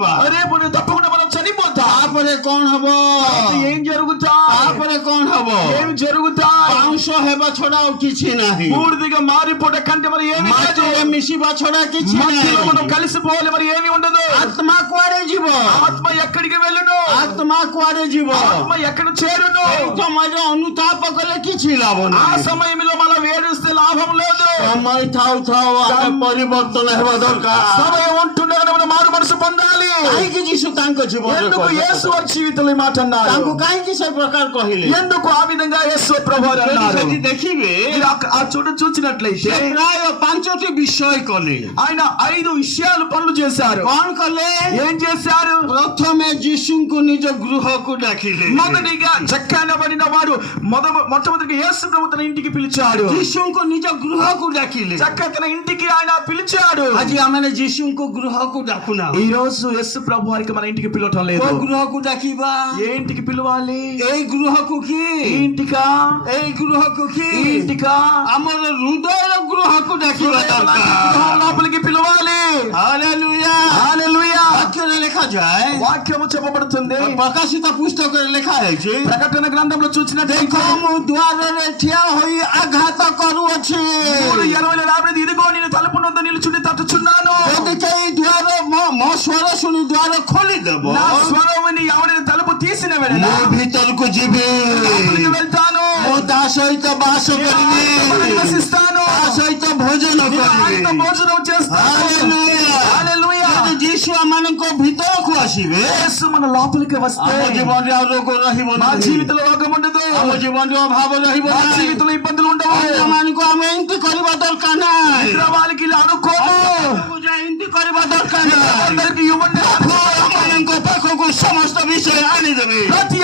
మరిବା రేపు తప్పకుండా మనం చనిపోతాం. ତାପରେ କଣ ହବ ఏం జరుగుతా? ତାପରେ କଣ ହବ ఏం జరుగుతా? ପାଉଁଶ ହେବା ଛଡା ଆଉ କିଛି ନାହିଁ బూడిదిగా మారిపోట కంటే మరి ఏమి లేదు. ମାଟିରେ ମିଶିବା ଛଡା କିଛି మట్టిలో ନାହିଁ మనం కలిసిపోవాలి, మరి ఏమి ఉండదు. ଆତ୍ମା କୁଆଡେ ଯିବ ఆత్మ ఎక్కడికి వెళ్ళును? ଆତ୍ମା କୁଆଡେ ଯିବ ఆత్మ ఎక్కడ చేరును? ଏଇ ସମୟରେ ଅନୁତାପ କଲେ କିଛି ଲାଭ ఆ ନାହିଁ సమయంలో మనం ఏడుస్తే లాభం లేదు. ସମୟ ଥାଉ ଥାଉ ଆମେ ପରିବର୍ତ୍ତନ ହେବା ଦରକାର సమయం ఉంటుండగానే మనం మారు మనసు పొందాలి. କାହିଁକି ଯୀଶୁ ତାଙ୍କ ଜୀବନରେ ఎందుకు యేసు వారి జీవితంలో ఈ మాట అన్నారు? ତାଙ୍କୁ କାହିଁକି ସେ ପ୍ରକାର କହିଲେ ఎందుకు ఆ విధంగా యేసు ప్రభువారు ଯଦି అన్నారు? ସେଠି ଦେଖିବେ మీరు ఆ చోట చూసినట్లయితే ସେ ପ୍ରାୟ 5ଟି ବିଷୟ కలే ఆయన 5 విషయాలు పనులు చేశారు. କଣ କଲେ ఏం చేశారు? ପ୍ରଥମେ ଯୀଶୁଙ୍କୁ ନିଜ గృహକୁ ଡାକିଲେ మొదటిగా చక్కనబడిన వారు మొట్టమొదటిగా యేసు ప్రభు తన ఇంటికి పిలిచాడు. ଯୀଶୁଙ୍କୁ ନିଜ గృహକୁ ଡାକିଲେ చక్క తన ఇంటికి ఆయన పిలిచాడు. ଆଜି ଆମେ ଯୀଶୁଙ୍କୁ గృహକୁ ଡାକୁନା ఈ రోజు యేసు ప్రభు వారికి మన ఇంటికి పిలవటం లేదు. କୋଉ గృహକୁ ଡାକିବା ఏ ఇంటికి పిలవాలి? ଏଇ గృహକୁ କି ఈ ఇంటికా? ଏଇ గృహକୁ କି ఈ ఇంటికా? ଆମର ହୃଦୟର ଗୃହକୁ ଡାକିବା ଦରକାର లోపలికి పిలవాలి. ହାଲେଲୁୟା హల్లెలూయా. వాక్ୟରେ ଲେଖାଯାଏ వాక్యము చెప్పబడుతుంది. ପ୍ରକାଶିତ ପୁସ୍ତକରେ ଲେଖା ହେଇଛି ప్రకటన గ్రంథంలో చూసినట్లయితే ଦେଖ ମୁଁ ଦ୍ୱାରରେ ଠିଆ ହୋଇ ଆଘାତ କରୁଅଛି 3:20 ఇదిగో నేను తలుపు వద్ద నిలుచుండి తట్టుచున్నాను. ଯଦି କେହି ଦ୍ୱାର ମୋ ସ୍ୱର ଶୁଣି ଦ୍ୱାର ଖୋଲିଦେବ నా స్వరముని ఎవరైనా తలుపు తీసిన వెంటనే ମୁଁ ଭିତରକୁ ଯିବି లోపలికి వెళ్తాను. ମୁଁ ତା ସହିତ ବାସ କରିବି నేను నివసిస్తాను. ତା ସହିତ ଭୋଜନ నేను କରିବି ఆయనతో భోజనం చేస్తాను. ହାଲେଲୁୟା హల్లెలూయా. ଯଦି ଯୀଶୁ ଆମମାନଙ୍କ ଭିତରକୁ ଆସିବେ యేసు మన లోపలికి వస్తే ଆମ ଜୀବନରେ ଆଉ ରୋଗ ରହିବ మా ନାହିଁ జీవితంలో రోగం ఉండదు. ଆମ ଜୀବନରେ ଅଭାବ ରହିବ మా ନାହିଁ జీవితంలో ఇబ్బందులు ఉండవు. ଅନ୍ୟମାନଙ୍କୁ ଆମେ ଏମିତି କରିବା ଦରକାର ନାହିଁ వాళ్ళకి ఇలా అనుకోను. ଆମକୁ ଯାଇ ଏମିତି କରିବା ଦରକାର ନାହିଁ అందరికి ఇవ్వండి. ଆମମାନଙ୍କ ପାଖକୁ ସମସ୍ତ ବିଷୟ ଆଣିଦେବେ ప్రతి